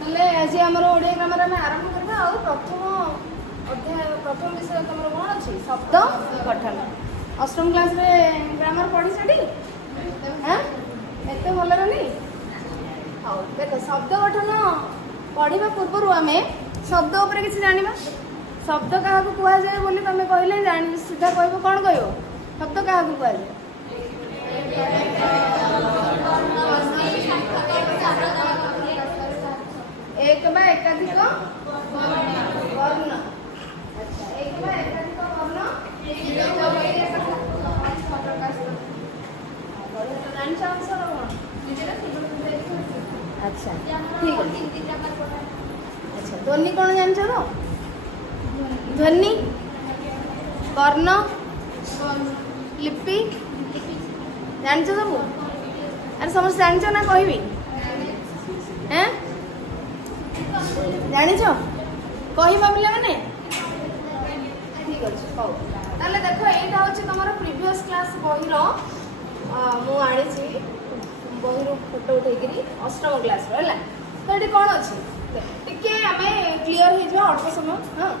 हेले आज आमर ओडिया ग्रामर आम आरंभ करबा आ प्रथम अध्याय प्रथम विषय तुम कौन अच्छी शब्द गठन अष्टम क्लास रे ग्रामर पढ़ी छटी हाँ एत भल नहीं हाँ देख शब्द गठन पढ़ा पूर्व आम शब्द उपर किसी जाना शब्द क्या कहुए बोली तुम कहले जान सीधा कह कौन कह शब्द क्या कहुए एक बा एकाधिक वर्ण अच्छा एक बा एकाधिक वर्ण अच्छा ठीक है अच्छा ध्वनि कौन जान तो ध्वनि वर्ण लिपि जान सब अरे समस्त जान ना कहबी हैं जानिछ कहबा पिला माने ठीक अच्छे कौ ताले देखो एटा होछि तमरो प्रीवियस क्लास बहिर मु आनी बहिर फोटो उठेकरी अष्टम क्लास है तो ये कौन अच्छे टिके आम क्लीयर हो जाए अल्प समय हाँ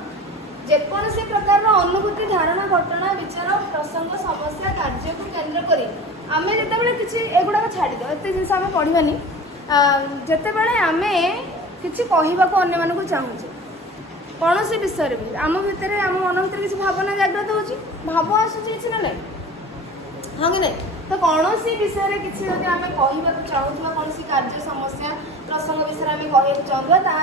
जेकोसी प्रकार अनुभूति धारणा घटना विचार प्रसंग समस्या कार्य को केन्द्र कर आम जिते किसी एगुड़ा छाड़द एत जिन आम पढ़ानी जिते आम किसी कहवाक अन्य मानक चाहूचे कौन सी विषय भी आम भितर आम मन भर किसी भावना जागृत हो भाव आसूसी ना ना हाँ कि नहीं तो कौन सी विषय किसी जब आम कहवाक चाहूँ कौन सी कार्य समस्या प्रसंग विषय आम कहवाक चाहूँ ता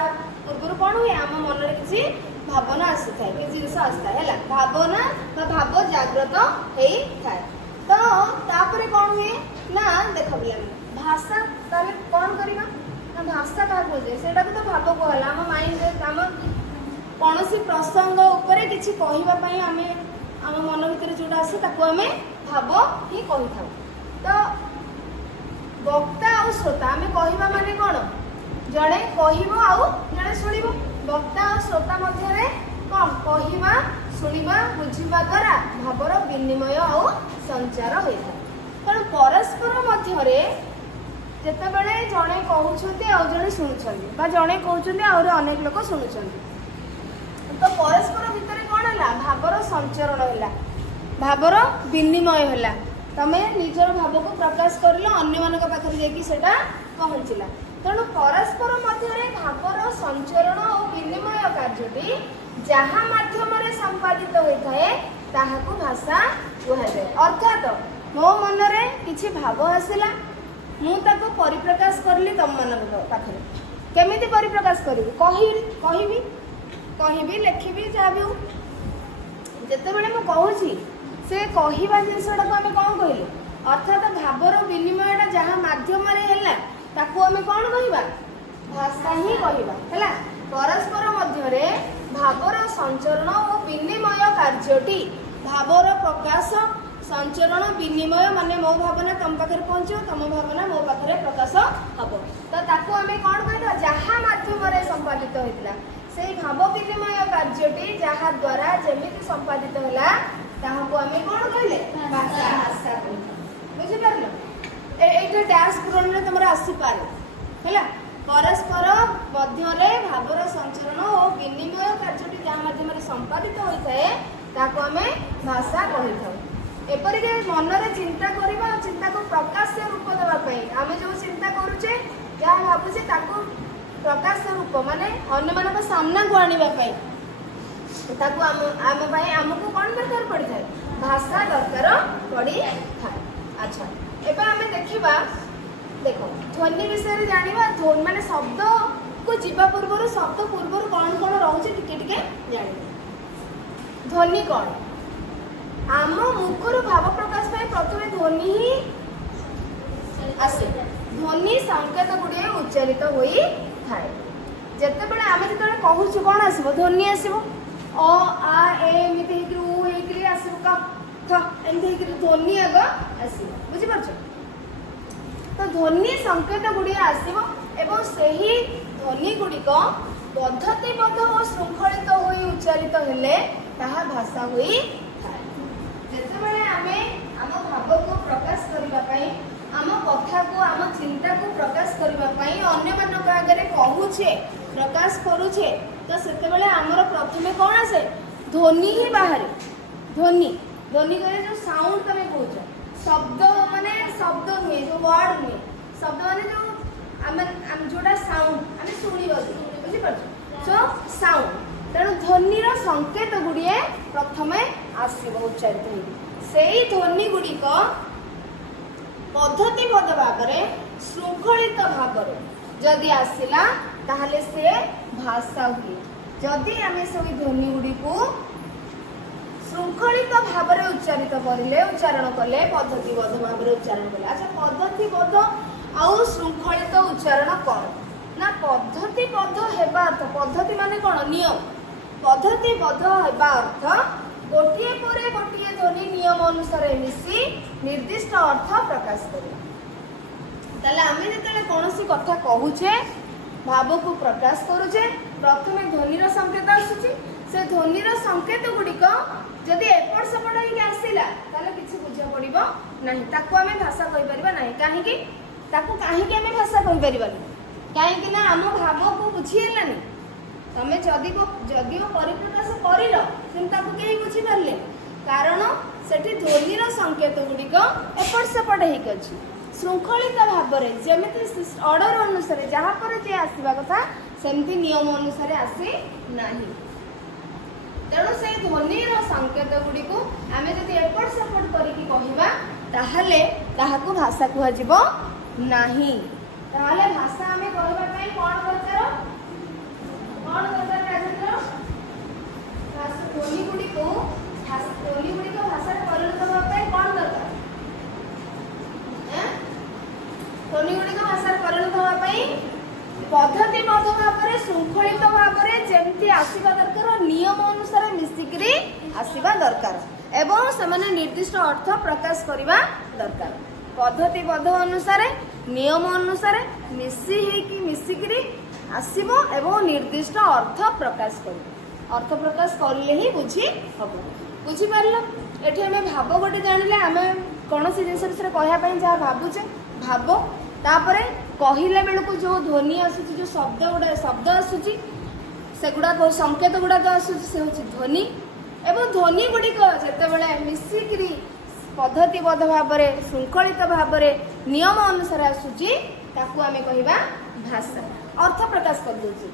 पूर्व कौन हुए आम मन में किसी भावना आसी था कि जिनस आसता है भावना भाव जागृत होता है तो तापर कौन हुए ना देख पिला भाषा ताले कौन करवा ना भाषा क्या कहे से तो भाव कहला आम माइंड आम कौन सी प्रसंग उपर किसी कहवाई आम आम मन भर जोटा आसे आम भाव ही कही था तो वक्ता आ श्रोता आम कहवा माने कौन जड़े कह आउ जड़े शुण वक्ता और श्रोता मध्य कौन कहवा शुणा बुझा द्वारा भावर विनिमय और संचार होता है तेणु परस्पर मध्य जितेबले जड़े कहते आउ जड़े शुणुंट जड़े कहते आहरी अनेक लोक शुणुंट तो परस्पर भितर कौन है भावर संचरण है भावर विनिमय है तमें निजर भाव को प्रकाश कर अन्य मान पाखे जाटा पहुँचला तेणु परस्पर मध्य भावर संचरण और विनिमय कार्य जहाँ मध्यम संपादित होता है ताहाकु भाषा कहुए अर्थात मो मनरे किछि भाव आसला मुझे परिप्रकाश करली तुम मान पाखे केमी परिप्रकाश करी कहबी लिखी जहाँ भी हो जितेबले मुझे कहूँ से कहवा जिनसा आम कौन कहले अर्थात भावर विनिमयटा जहाँ मध्यम है ताकू आम कौन कहवा भाषा ही कहवा है परस्पर मध्य भावर संचरण और विनिमय कार्यटी भावर प्रकाश संचरण विनिमय माने मो भावना तुम पाखे पहुँचो तुम भावना मो पाखे प्रकाश हम तो ताकू आम कौन कह जहाँ मध्यम संपादित होता से भाव विनिमय कार्यटी जहाँ द्वारा जमी संपादित है आम कौन कहले भाषा बुझिपार ये डैश पूरण में तुम आसीपे है परस्पर मध्य भावर संचरण और विनिमय कार्यटी जहाँ मध्यम संपादित होता है ताको आम भाषा कही था एपरिक मनरे चिंता करवा चिंता को प्रकाश्य रूप देवाई आम जो चिंता करुचे जहाँ भावुचे प्रकाश्य रूप माने अन्य मान सामना को आने आमको कौन दरकार पड़ी था भाषा दरकार पड़ी था अच्छा एबे आम देखा देख ध्वनि विषय जाना माने शब्द को जीवा पूर्व शब्द पूर्व कौन कौन रोचे टिके जान ध्वनि कौन आम मुखर भाव प्रकाश प्रथम ध्वनि ही आसे ध्वनि संकेत गुड़े उच्चारित होई थाए जितेबाला आम जो कहूँ कौन आसो ध्वनि आसो अ आ एमती उ आसो कमती ध्वनि आग आस बुझीपार तो ध्वनि संकेत गुड़िए आसो एवं सही ध्वनि गुड़िक पद्धतिबद्ध और श्रृंखलित हो उच्चारित हेले ताहा भाषा हुई थाए जितेबाला आम आम भाव को प्रकाश करने आम कथा को आम चिंता को प्रकाश करने अन्य मानक आगे कहूचे प्रकाश करूचे तो से आमर प्रथमे कौन आसे ध्वनि ही बाहर ध्वनि ध्वनि कहले जो साउंड तुम कौच शब्द माने शब्द नुहे जो वर्ड नुहे शब्द माने जो जोटा साउंड आम शुणी बुझीपार सो साउंड तेणु ध्वनि संकेत गुड़िए प्रथमे आसव उच्चारित हो ध्वनि गुड़िक पद्धतिबद्ध भाव श्रृंखलित भाव जदि आसला ताहले से भाषा हुए जदि आम सब ध्वनि गुड़ी को श्रृंखलित भाव उच्चारित करें उच्चारण कले पद्धतिबद्ध भाव उच्चारण कले अच्छा पद्धतिबद्ध आउ श्रृंखलित उच्चारण कौन ना पद्धतिबद्ध हेबा अर्थ पद्धति माने कौन नियम पद्धतिबद्ध हेबा अर्थ गोटे पर गोटे ध्वनि नियम अनुसार मिसी निर्दिष्ट अर्थ प्रकाश करिया ताले आमे जेतेले कोनोसी कथा कहूचे भाव को प्रकाश करूचे प्रथमे ध्वनिर संकेत आसुची से ध्वनिर संकेत गुड़िक जदि एपट सेपट होइके आसिला ताले किछि बुझा पड़िबो नाही ताको आमे भाषा कहि परिबा नाही काहेकि ताको काहेकि आमे भाषा कहि परिबा काहेकि ना आम भाव को बुझी हेलानी तमे जदिओ परिप्रकाश करिलो किंतु ताको केही बुझी परले कारण सेठी ध्वनिर संकेत गुड़िक एपट सेपट होइके अछि श्रृंखलित भाव में जमी ऑर्डर अनुसार जहाँ पर जे आसवा कथा सेमती नियम अनुसार आसी नाही तेणु से ध्वनिर संकेत गुड़ी को आम जब एपट सेपट करके कहवा ताहले ताहाकु भाषा कहजिबो नाही ताहले भाषा आम करबा पई कोन दरकार राजेंद्र भाषा ध्वनि गुड़ी को भाषा परिणत होबा पई कोन दरकार ध्वनि गुड़िक भाषा परिणत होगापी पद्धतिबद्ध भाव श्रृंखलित भाव जमी आसवा दरकार नियम अनुसार मिसिकी आसवा दरकार एवं से निर्दिष्ट अर्थ प्रकाश करने दरकार पद्धतिबद्ध अनुसार नियम अनुसार मिसिकी आसव एवं निर्दिष्ट अर्थ प्रकाश करले ही बुझी हम बुझीपार ये आम भाव गोटे जानिले आम कौन सी जिन विषय कहवाई जहाँ भावुचे भाव तापर कहला बेलू जो ध्वनि आसूची जो शब्द आसूची सेगुड़ाक संकेत गुड़ाक आसूची से हूँ ध्वनि एवं ध्वनि गुड़िक जितेबाला मिसिकी पद्धतिबद्ध भाव श्रृंखलित भाव नियम अनुसार आसूची ताकू आमे कहवा भाषा अर्थ प्रकाश कर दूसरी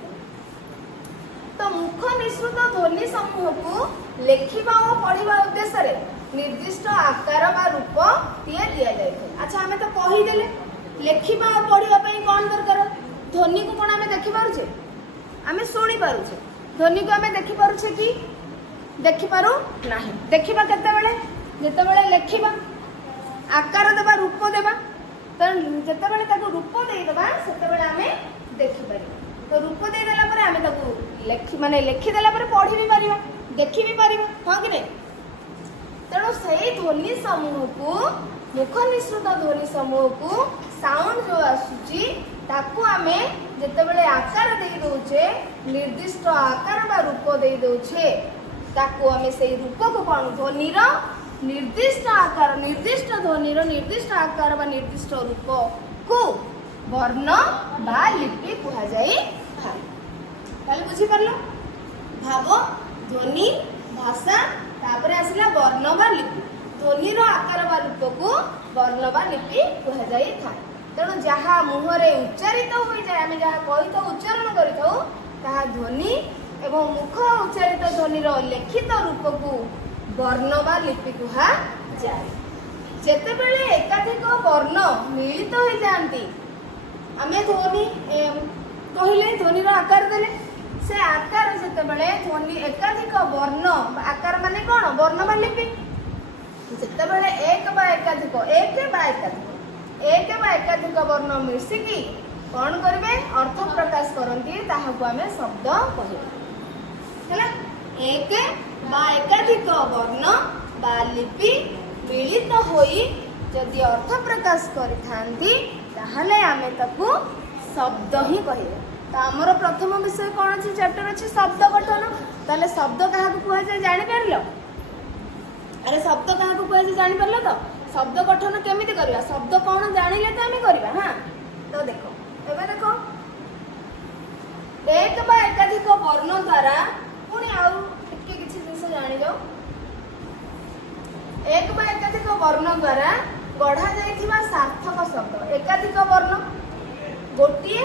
तो मुख निःसृत ध्वनि समूह को लेखिबा और पढ़िबा उद्देश्य निर्दिष्ट आकार बा रूप टीए दि जाए अच्छा आम तो कहीदेले लेखिबा और पढ़ापी कौन दरकार ध्वनि को कौन आम देखिपे आम शुणी पारुचे ध्वनि को आम देखिपे कि देखिपारू ना देखा केतबेले जितेबाला लेखिबा आकार देवा रूप देवा जितेबाला ताको रूप देदेबा सेतेबाला आम देखिपर तो रूप देदेला परे आम ताको लेखि माने लेखिदेला परे पढ़ी भी पारिबा देखि भी पारिबा हाँ कि नहीं तेणु से ध्वनि समूह को मुख निःसृत ध्वनि समूह को साउंड जो आसूची ताकू आमे जेतेबेले आकार दे दउचे निर्दिष्ट आकार बा रूप दे दउचे ताकू आमे से रूप को कोन ध्वनिर निर्दिष्ट आकार निर्दिष्ट ध्वनिर निर्दिष्ट आकार बा निर्दिष्ट रूप को वर्ण बा लिपि कहा जाए ताले बुझी परलो भाव ध्वनि भाषा तापर आसला वर्ण बा लिपि ध्वनिर आकार बा रूप को वर्ण बा लिपि कहा जाए तेणु जहाँ मुहरे उच्चारित हो जाए आम जहाँ कही उच्चारण करा ध्वनि एवं मुख उच्चारित ध्वनिर लिखित रूप को वर्ण बा लिपि कहा जाए जेतेबेले एकाधिक वर्ण मिलित हो जाती आम ध्वनि कहले ध्वनिर आकार देले से आकार जेतेबेले ध्वनि एकाधिक वर्ण आकार माने कौन वर्ण बा लिपि जेतेबेले एक बा एकाधिक वर्ण मिसिकी कौन करेंगे अर्थ प्रकाश करती ताहाको आमे शब्द कहला एक बा एकाधिक वर्ण बा लिपि मिलित होई जदि अर्थ प्रकाश करिथांती ताहले आमे ताकू शब्द ही कहिबा तो आमर प्रथम विषय कौन अच्छी चैप्टर अच्छी शब्द गठन ताले शब्द क्या कहुए जानी पार अरे शब्द क्या कहुए जानी पार तो शब्द गठन केमिति करबा शब्द कौन जानिले तो आम करबा। हाँ तो देख एबे देख एक बा एकाधिक वर्ण द्वारा पुणी आउ टिके किछि जिंस जानि जाओ एक बा एकाधिक वर्ण द्वारा गढ़ा जाइथिबा सार्थक शब्द एकाधिक वर्ण गोटिए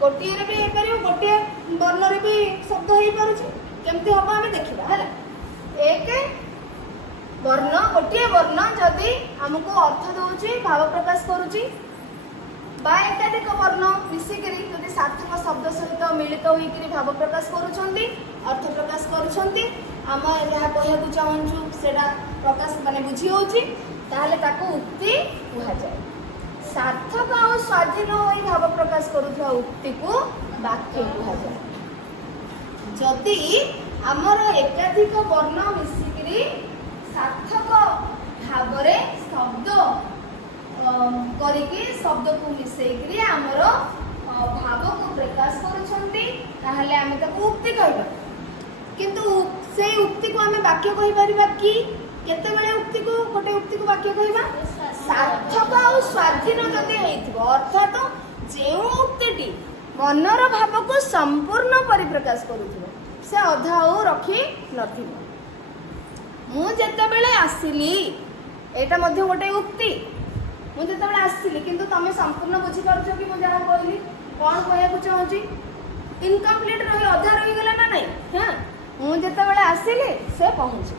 गोटिए रे भी हे परियो गोटिए वर्ण रे भी शब्द हेई पारुछि केमति हबो आमे देखिबा हला। एक वर्ण गोटे वर्ण जदि हमको अर्थ दउछि भाव प्रकाश करूछि बा एकाधिक वर्ण मिसिकरी जदि सार्थक शब्द सहित मिलित होइकरी भाव प्रकाश करूछंती अर्थ प्रकाश करूछंती हम जहाँ कहू चाहूँ सेटा प्रकाश माने बुझी होछि ताहले ताको उक्ति कहा जाए। सार्थक और स्वाधीन होई भाव प्रकाश करूथवा उक्ति को वाक्य कहा जाए। जदि हमर एकाधिक वर्ण मिसिकरी सार्थक भावरे शब्द करिके शब्द को मिसेइकरी हमर भाव को प्रकाश करूछंती ताहले आमे ताको उक्ति कहबा। किंतु से उक्ति को आमे वाक्य कहि परिबा कि केते बेले उक्ति को गोटे उक्ति को वाक्य कहबा सार्थक और स्वाधीन जदि हेइथिबो अर्थात जे उक्तिटी मनर भाव को संपूर्ण परिप्रकाश करूथिबो से अधा ओ रखी नथिबो। मु जेते बेले आसिली एटा मध्ये गोटे उक्ति मु जेते बेले आसिली किंतु तमे संपूर्ण बुझी पारुछो कि मु जहा कहली कोन कहया को चाहूची इनकम्प्लीट रही अधा रही गेला ना नहीं। हां मु जेते बेले आसिली से पहुंची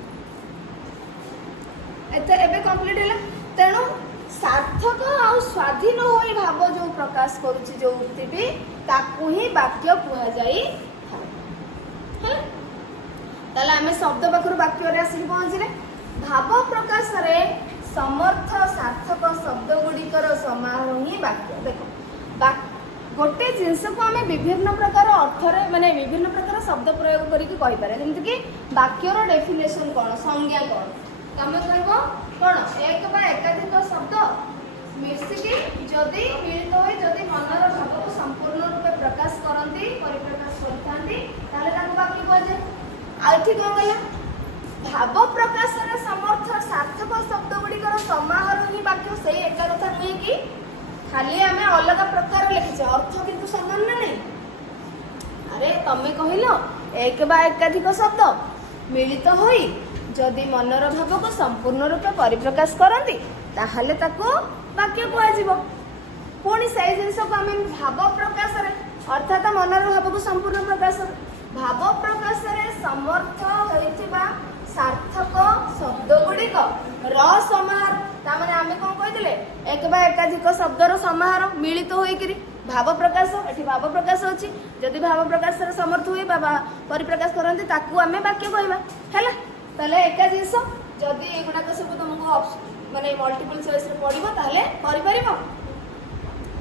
एते एबे कंप्लीट हैला तेणु सार्थक और स्वाधीन होई भाव जो प्रकाश करूची जो उक्तिटी ताकू ही वाक्य कुहा जाई थाए। ताले आमे शब्द पाखर वाक्य रे आसी पहुंचले भाव प्रकाश रे समर्थ सार्थक शब्द गुड़िकर समारोह ही वाक्य। देखो गोटे जिनस को आमे विभिन्न प्रकार अर्थ रे माने विभिन्न प्रकार शब्द प्रयोग करिकि कहि पारे जेंति कि वाक्य रो डेफिनेशन कोन संज्ञा कोन तमे कहबो कोन एक बा एकाधिक शब्द मिसिकी जदि मिलित होई जदि मनर भाव को संपूर्ण रूपे प्रकाश करंती परिप्रकाश करथांती ताले ताको वाक्य कह जाय। आ ठीक हो गया भाव प्रकाश रे समर्थ सार्थक शब्द गुड़िकर समारोह ही वाक्य से एका कथा नुहे कि खाली आमे अलग प्रकार लिखिछे अर्थ किंतु समान ना नहीं। अरे तमे कहिलो एक बा एकाधिक शब्द मिलित होई जदि मनर भाव को संपूर्ण रूपे परिप्रकाश करंती ताहले ताको वाक्य कह जिवो। पुणी से जिनस को आमे भाव प्रकाश रे अर्थात मनर भाव को संपूर्ण प्रकाश भाव प्रकाश रे समर्थ होइतिबा सार्थक शब्द गुड़िक र समाहार तामाने आमे कोन कहिदिले एक बा एकाधिक शब्दर समाहार मिलित होइकरी भाव प्रकाश एठी भाव प्रकाश अछि जदि भाव प्रकाश रे समर्थ होई बाबा परिप्रकाश करंती ताकू आमे वाक्य कहबा हैला। ताले एका जिंस जदि एगुडा को सब तुमको माने मल्टीपल चॉइस रे पडिबो ताले करि परिबो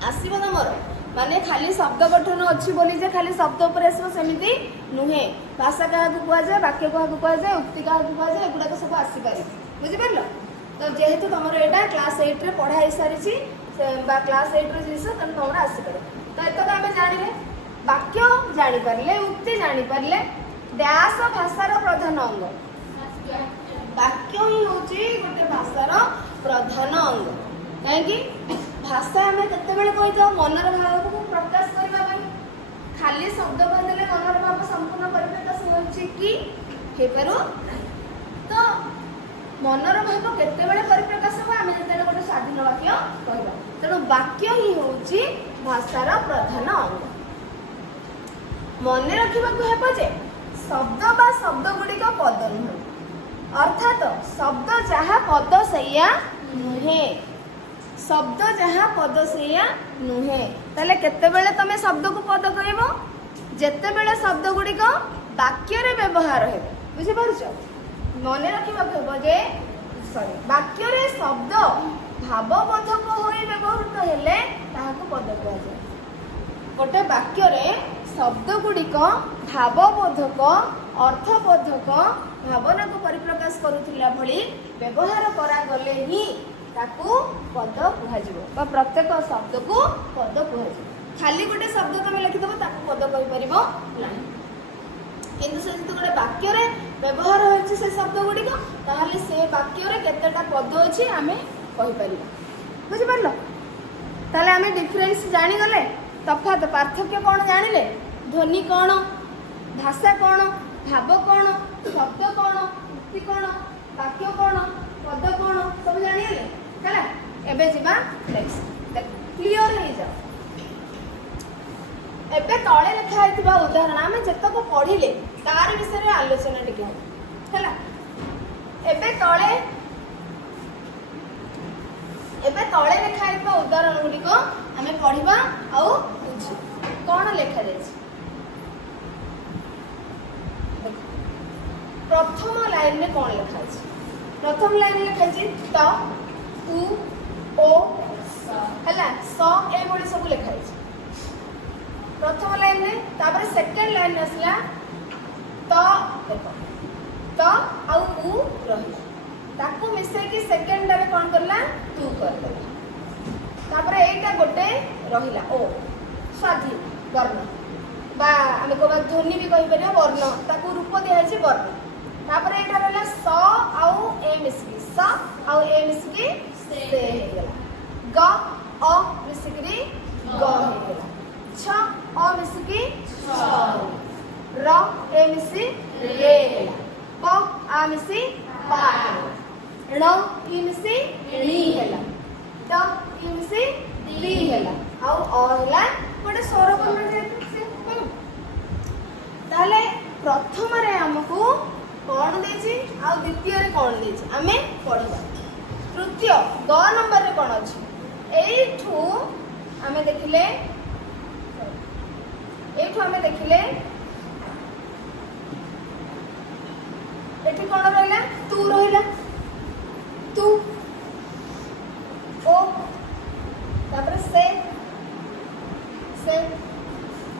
आसीबो तमरो माने खाली शब्द गठन अछि बोली जे खाली शब्द ऊपर आसीबो सेमिति नुहे भाषा का को कुआ जाय वाक्य को कुआ जाय उक्ति का कुआ जाय एगुडा को सब आसी पारि बुझि परलो। तो जेहेतु तमरो एटा क्लास 8 रे पढाई सारिछि बा क्लास 8 रे जिंस तन तमरो आसी पारे। तो एतो का हमें जानिले वाक्य जानि परले उक्ति जानि परले व्यास भाषार प्रधान अंग वाक्य ही होची गोटे भाषार प्रधान अंग काहेकि भाषा आमे केते बेले कहि जाऊ मनर भाव को प्रकाश करबा पई खाली शब्द कहले मनर भाव संपूर्ण परिप्रकाश होची कि हे पारो। तो मनर भाव केते बेले परिप्रकाश हो आमे जेते गोटे स्वाधीन वाक्य कहबा तेणु वाक्य ही होची भाषार प्रधान अंग। मने रखिबा को हेबो जे शब्द बा शब्द गुडी का पद नुहे अर्थात शब्द जहाँ पद सैया नुहे शब्द जहाँ पद सैया नुहे ताले केते बेले तमे शब्द को पद कहबो जेते बेले शब्द गुडी को वाक्य रे व्यवहार हेबे बुझि पारुछ। मने रखिबा हेबो जे सॉरी वाक्य रे शब्द भावबोधक होई व्यवहृत हेले ताहाको पद कहै जाय। गोटे वाक्य रे शब्द गुडी को भावबोधक अर्थबोधक भावना को परिप्रकाश करुथिला भली व्यवहार करा गले ही ताकू पद कुहाजिबो बा प्रत्येक शब्द को पद कुहाजिबो। खाली गोटे शब्द तमे लिखि दबो ताकू पद कहि परिबो नाही किंतु से जति गोटे वाक्य रे व्यवहार होछि से शब्द गुडी को ताहाले से वाक्य रे केतेटा पद अछि आमे कहिपारिबा बुझिपारलो ताले आमे डिफरेंस जानी गले तफात पार्थक्य कौन जानिले ध्वनि कौन भाषा कौन भाव कौन शब्द कौन उक्ति कौन वाक्य कौन पद कौन सब जानिले हैला एबे जिबा नेक्स्ट क्लियर हो जाओ एबे तळे लिखा हैतिबा उदाहरण आमे जतक पढिले तार विषय रे आलोचना टिके हैला एबे तळे लिखा हैतिबा उदाहरण गुडी को आमे पढिबा आ बुझी कोन लिखा जाय प्रथम लाइन में कौन लिखा है प्रथम लाइन लिखा है त उ ओ हैला स ए बडी सब लिखा है प्रथम लाइन में तापर सेकंड लाइन आसला त देखो त आ उ रही ताको मिसे कि सेकंड रे कोन करला तू कर देला तापर एटा गोटे रहिला ओ स्वाधीन वर्ण बा आमे को ध्वनि भी कहि परिया वर्ण ताको रूप दिया है वर्ण तापर एटा रहला स आउ ए मिसकी स आउ ए मिसकी से हे गेला ग अ मिसकी ग हे गेला छ अ मिसकी छ र ए मिसी रे हेला प आ मिसी पा ण ई मिसी णी हेला त ई मिसी दी हेला आउ अ हेला गोटे स्वर वर्ण जे ताले प्रथम रे हमकु कौन देछि आ द्वितीय रे कौन देछि आमे पढिबा तृतीय ग नंबर रे कौन अछि एठू आमे देखिले एठी कौन रहला तू रहला तू ओ तापर से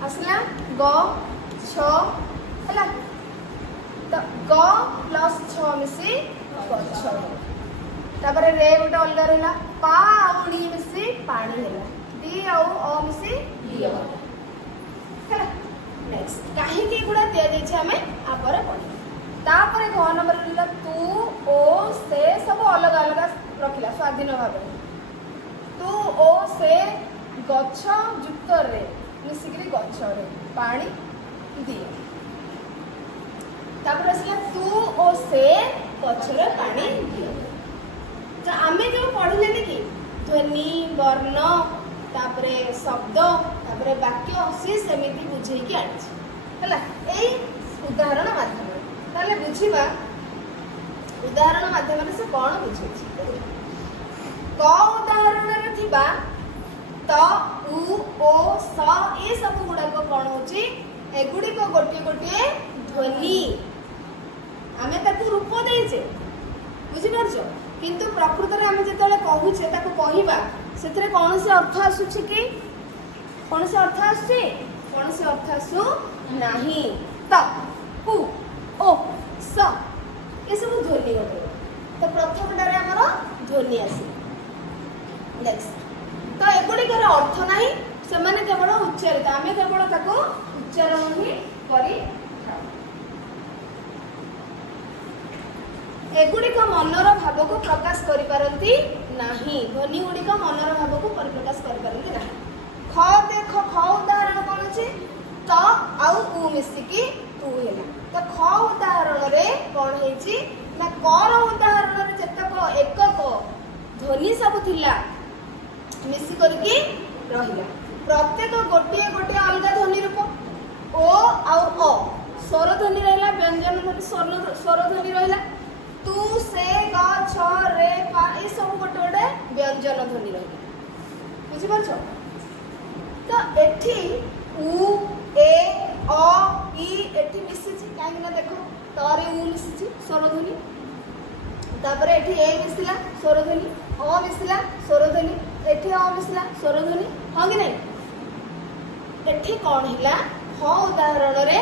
असला ग छ हला तो ग प्लस छ मिसी छ तापर रे गोटे अलग रहला पा आ डी मिसी पानी हैला डी आ अ मिसी डी हैला नेक्स्ट काहे की गुडा दिया जाय छै हमें आ पर पढी तापर घ नंबर रहला तू ओ से सब अलग अलग रखिला स्वाधीन भाव तू ओ से गछ युक्त रे मिसिकरी गछ रे पानी दिए तापर असला तू ओ से गछ रे पानी दिए तो आमे जो पढिले कि ध्वनि वर्ण तापरे शब्द तापरे वाक्य से सेमिति बुझे कि आछि हला एई उदाहरण माध्यम ताले बुझिबा उदाहरण माध्यम से कोन बुझे छी क उदाहरण रे थिबा त उ ओ स ए सब गुडा को कोन होची एगुडी को गोटे गोटे ध्वनि आमे ताकू रूप देइछे बुझि परछो किंतु प्रकृत रे आमे जेतले कहूछे ताकू कहिबा सेथरे कोन से अर्थ आसुछि कि कोन से अर्थ आसुछि कोन से अर्थ आसु नाही त उ ओ स ए सब ध्वनि गोटे तो प्रथम रे हमर ध्वनि आसी नेक्स्ट तो एगुडी कर अर्थ नाही से माने केवल उच्चारित आमे केवल ताको उच्चारण ही करी एगुड़िक मनर भाव को प्रकाश करि पारंती नाही ध्वनि गुड़िक मनर भाव को परिप्रकाश करि पारंती नाही ख देख ख उदाहरण कोन अछि त आउ उ मिसिकी तू हेला तो ख उदाहरण रे कोन हेछि ना कर उदाहरण रे जतक एकक ध्वनि सब थिला मिसी करके रहिला प्रत्येक गोटे गोटे अलग ध्वनि रूप ओ आउ अ स्वर ध्वनि रहला व्यंजन ध्वनि स्वर ध्वनि रहला तू से ग छ रे पा ए सब गोटे गोटे व्यंजन ध्वनि रहला बुझि परछो तो एठी उ ए अ ई एठी मिसिछि काहे ना देखो तरे उ मिसिछि स्वर ध्वनि तापर एठी ए मिसिला स्वर ध्वनि अ मिसिला स्वर ध्वनि एठी अ मिसिला स्वर ध्वनि हां कि नहीं एठी कोन हिला ह उदाहरण रे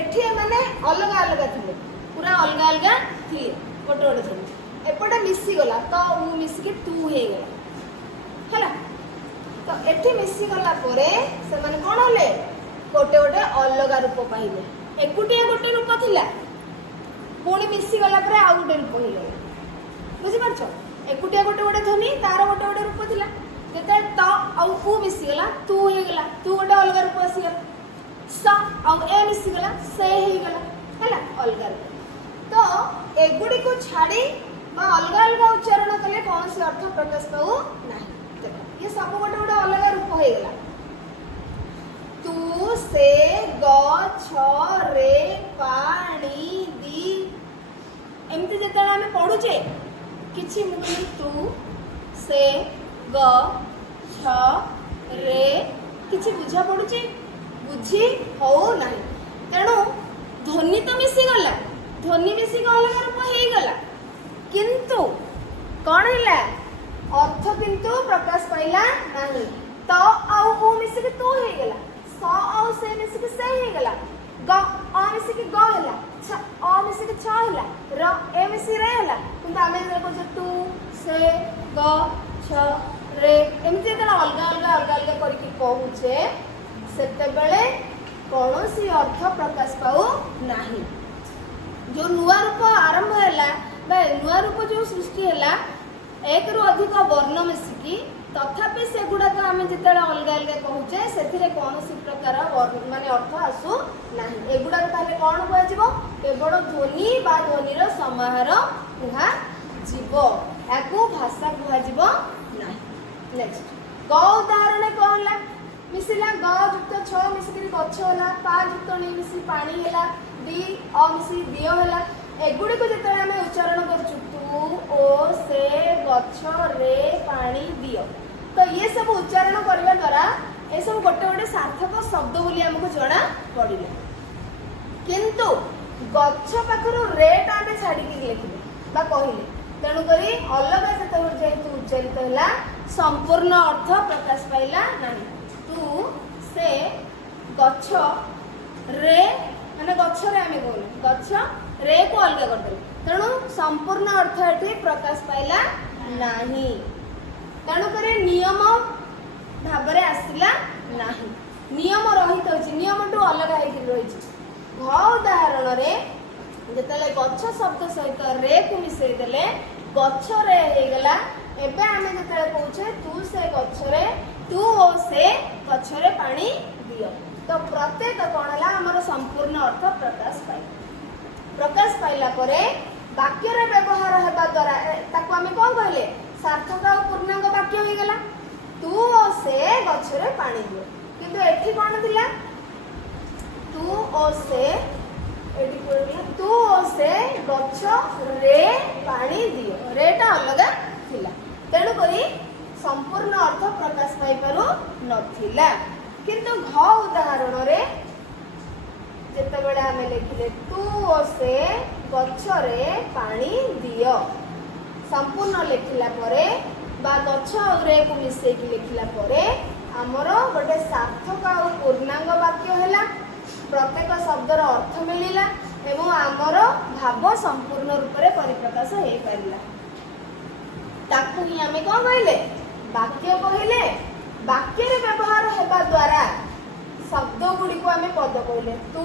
एठी माने अलग अलग थिले पूरा अलग अलग थिले गोटे गोटे थिले एपटे मिसी गला तो उ मिसी के तू हे गला हला तो एठी मिसी गला परे से माने कोन होले गोटे गोटे अलग रूप पाइले एकुटिया गोटे रूप थिला पुणी मिसी गला परे आ गोटे रूप हे गला बुझि परछो एकुटिया गोटे गोटे ध्वनि तार गोटे गोटे रूप थिला जते त आउ उ मिसी गला तू हे गला तू गोटे अलग रूप आसी गला स आउ ए मिसी गला से हे गला हैला अलग रूप तो एगुडी को छाड़ी बा अलग अलग उच्चारण कले कौन से अर्थ प्रकाश पाऊ नाही देखो ये सब गोटे गोटे अलग रूप हे गला तू से ग छ रे पानी दी एमती जतने आमे पढुचे किछि मुनि तू से ग छ रे किछि बुझा पडुचे बुझी हो नाही तेणु ध्वनि तो मिसी गला ध्वनि मिसी अलग रूप हे गला किंतु कौन है अर्थ किंतु प्रकाश पाइला नहीं तो आउ उ मिसी के तू हे गला स आउ से मिसी के से हे गला ग आ मिसी के ग होला छ आ मिसी के छ होला र ए मिसी रे होला किंतु आमे देखो जे तू से ग छ रे एमती त अलग अलग करके कहूचे सेते बेले कौनसी अर्थ प्रकाश पाऊ नाही जो नुआ रूप आरंभ हैला बा नुआ रूप जो सृष्टि हैला एक रु अधिक वर्ण मिसिकी तथापि से गुड़ाक आम जिते अलग अलग कहूचे से कौन प्रकार माने अर्थ आसू ना एगुड़ाक ताले कौन कह केवल ध्वनि बा ध्वनि समाहार कहू भाषा कह नेक्स्ट ग उदाहरण कौन है मिसिला ग युक्त छ मिसिक गछ होला पा युक्त नि मिसी पानी हैला दी अ मिसी दियो हैला एगुड़ी को जिते आम उच्चारण करछु तू ओ से गछ रे पानी दियो तो ये सब उच्चारण करने द्वारा ये सब गोटे गोटे सार्थक शब्द बोली आमको जना पड़े किंतु गछ पाखर रेट आम छाड़ी लिखिले बा कहले तेणुक अलग जेहेतु उच्चारित है संपूर्ण अर्थ प्रकाश पाइला नहीं तू से गछ रे माने गछ रे आम कहूँ गछ रे को अलग करदे तेणु संपूर्ण अर्थ ये प्रकाश पाइला नहीं तेणुक नियम भाव आसला नहीं नियम रही नियम टू अलग रही घ उदाहरण जिते गछ शब्द सहित रे को मिसई देले गछ रे हो गला एबे आमे जिते कहूचे तू से गछ रे तू ओ से गछ रे पानी दियो तो प्रत्येक कौन है आमर संपूर्ण अर्थ प्रकाश पाइला परे वाक्य रे व्यवहार हेबा द्वारा ताको आमे कोन कहले सार्थक और पूर्णांग वाक्य हो गला तू ओ से गछ रे पानी दियो किंतु एठी कोन थिला तू ओ से एठी कोन तू ओ से गछ रे पानी दियो रेटा अलग थिला तेणु करी संपूर्ण अर्थ प्रकाश पाई पारु नथिला किंतु घ उदाहरण रे जेते बेले हमें लिखिले तू ओ से गछ रे पानी दियो संपूर्ण लिखिला परे बा गछ रे को मिसई की लिखिला परे हमरो गोटे सार्थक और पूर्णांग वाक्य हैला प्रत्येक शब्दर अर्थ मिलिला एवं आमर भाव संपूर्ण रूप से परिप्रकाश हो पारिला ताकू ही आमे कोन कहले वाक्य कहले वाक्य रे व्यवहार हेबा द्वारा शब्द गुडी को आमे पद कहले तू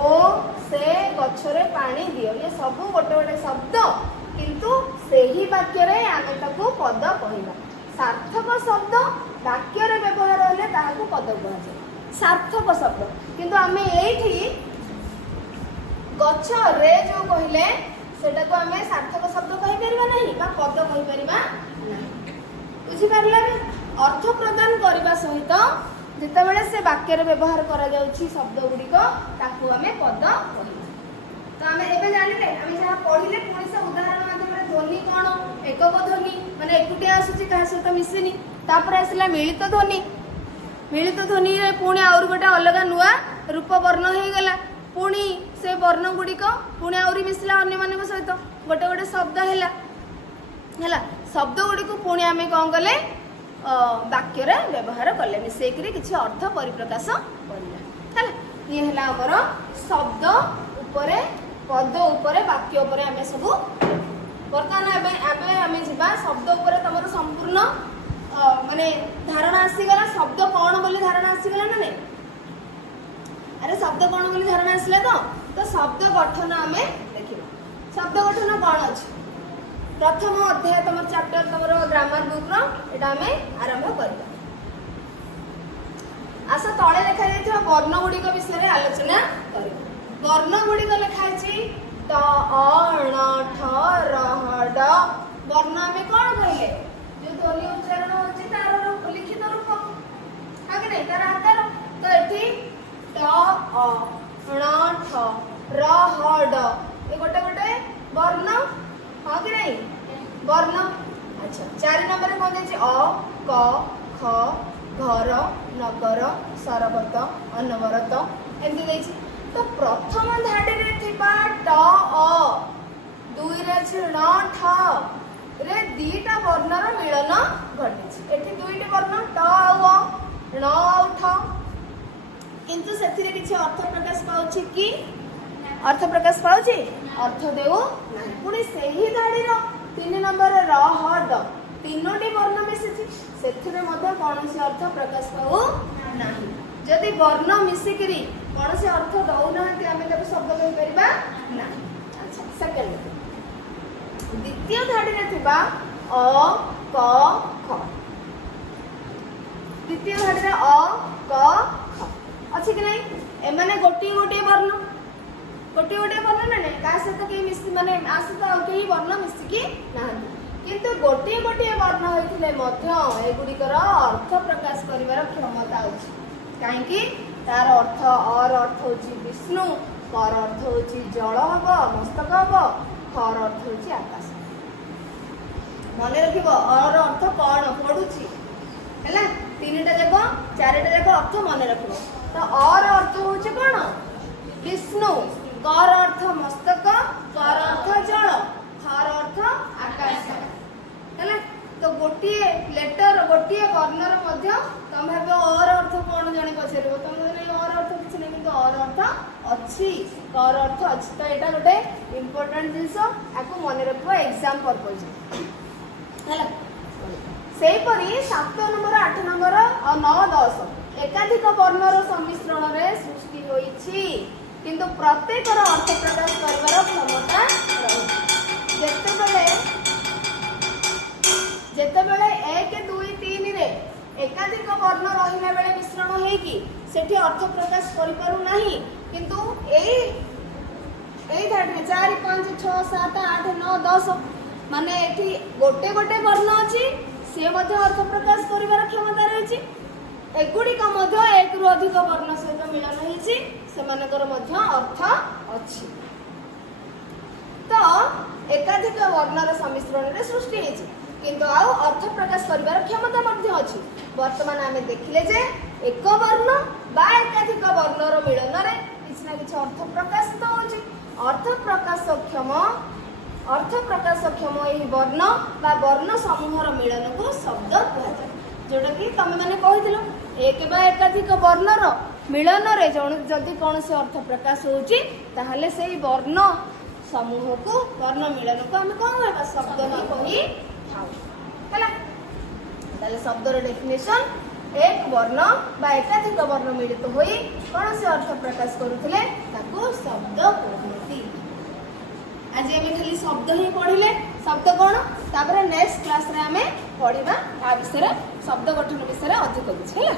ओ से गछ रे पानी दियो ये सब गोटे गोटे शब्द किंतु सेही वाक्य रे आमे ताकू पद कहला सार्थक शब्द वाक्य रे व्यवहार होले ताकू पद कहजे सार्थक शब्द किंतु आमे एठी गछ रे जो कहले सेटा को आमे सार्थक शब्द कहि परिबा नहीं बा पद कहि परिबा नहीं बुझी पारला अर्थ प्रदान करबा सहित जेते बेले से वाक्य रे व्यवहार करा जाउची शब्द गुडी को ताकू आमे पद कहि तो आमे एबे जानिले आमे जहा पढिले पुणी से उदाहरण माध्यम रे ध्वनि कोन एकक ध्वनि माने एकुटिया आसुची का सहित मिसेनी तापर आसला मिलित ध्वनि रे पुणी और गोटे अलग नुआ रूप वर्ण हे गला पुणी से वर्ण गुड़िक पुणी आउरी मिसला अन्य मान सहित गोटे गोटे शब्द है शब्द गुड़ी को पुणी आम कौन कले वाक्य व्यवहार कले मिसेक किसी अर्थ परिप्रकाश करला ये है आमर शब्द उपरे पद उपरे वाक्य उपरे आम सब बर्तमान आम जा शब्द उपरे तुम संपूर्ण माने धारणा आसीगला शब्द कौन बोली धारणा आसीगला ना नहीं अरे शब्द कौन बोली धारणा आसला तो शब्द गठन आम देखा शब्द गठन कौन अच्छे प्रथम अध्याय तुम चैप्टर तुम ग्रामर बुक रा आम आरंभ करवा। आस तले लिखा जाइए वर्ण गुड़िक विषय आलोचना कर। वर्ण गुड़िक लिखाई ट अ ठ र ह ड। वर्ण आम कौन कहले जो ध्वनि उच्चारण होची तार लिखित रूप हाँ कि नहीं तार आकार। तो ये ट अ ठ र ह ड ये गोटे गोटे वर्ण हाँ कि नहीं वर्ण। अच्छा 4 नंबर कौन जाइए अ क ख घर नगर सरबत अनवरत एमती। तो प्रथम धाड़ी रे थिबा ट अ दुई रे अछि ण ठ रे दीटा वर्णर मिलन घटिछि। एठी दुईटी वर्ण ट आउ अ ण आउ ठ किंतु सेथिरे किछि अर्थ प्रकाश पाउछि कि अर्थ प्रकाश पाउछि अर्थ देउ नाही। पुणी सेही धाड़ी रो 3 नंबर र ह ड तीनोटी वर्ण मिसिछि सेथिरे मध्ये कोनोसी अर्थ प्रकाश पाउ नाही। जदि वर्ण मिसिकरी कोनोसी अर्थ दउ नाहंती आमे ताको शब्द कहि परिबा नाही। अच्छा सेकंड द्वितीय धाड़ी रे थिबा अ क ख। द्वितीय धाड़ी रे अ क ख अछि कि नै एमाने गोटी गोटी वर्ण गोटी गोटी वर्ण नै का से तो के मिसि माने आसे तो के वर्ण मिसिकी नाहंती किंतु गोटी गोटी वर्ण होइथिले मध्य एगुड़िकर अर्थ प्रकाश करिवार क्षमता अछि। काहे कि तार अर्थ अर अर्थ होची विष्णु कर अर्थ होची जल हबो मस्तक हबो खर अर्थ होची आकाश। मन रखिबो अर अर्थ कोन पडुची हैला 3टा जाको 4टा जाको अर्थ मन रखिबो। तो अर अर्थ होची कोन विष्णु कर अर्थ मस्तक कर अर्थ जल खर अर्थ आकाश हैला। तो गोटिए लेटर गोटिए वर्णर मध्य तुम भाव और अर्थ कौन जाने पचार तुम और अर्थ किसी नहीं कि और अर्थ अच्छी कर अर्थ अच्छी। तो यहाँ गोटे इम्पोर्टाट जिनस आपको मन रख एग्जाम पर्पज है। से 7 नंबर 8 नंबर और 9 10 एकाधिक वर्णर सम्मिश्रण में सृष्टि होइछि किंतु प्रत्येक अर्थ प्रकाश करिवार क्षमता रही। जेतेबेले 1 2 3 रे एकाधिक वर्ण रहिला बेले मिश्रण हेकी सेठी अर्थ प्रकाश करि पारु नाही किंतु एई धाडी 4 5 6 7 8 9 10 माने एठी गोटे गोटे वर्ण अछि से मध्ये अर्थ प्रकाश करिवार क्षमता रहिछि। एगुडी का मध्ये एक रु अधिक वर्ण सहित मिलन हेछि सेमानकर मध्ये अर्थ अछि। तो एकाधिक वर्णर सम्मिश्रण रे सृष्टि हेछि किंतु आउ अर्थ प्रकाश करिवार क्षमता मध्ये अछि। वर्तमान आमे देखिले जे एक वर्ण बा एकाधिक वर्णर मिलन रे किछि ना किछि अर्थ प्रकाशित होछि। अर्थ प्रकाशक्षम एही वर्ण बा वर्ण समूहर मिलन को शब्द कहै जाय। जोटा कि तमे माने कहिदिलो एक बा एकाधिक वर्णर मिलन रे जदि कोनोसी अर्थ प्रकाश होछि ताहले सेही वर्ण समूह को वर्ण मिलन को आमे कोन कहबा शब्द नै कहि थाउ है। शब्दर डेफिनेशन एक वर्ण बा एकाधिक वर्ण मिलित होई कौन से अर्थ प्रकाश करुथिले ताको शब्द कहती। आज आम खाली शब्द ही पढ़िले शब्द कौन तापर नेक्स्ट क्लास रे आमे पढ़िबा आ विषय शब्द गठन विषय अधिक किछि है।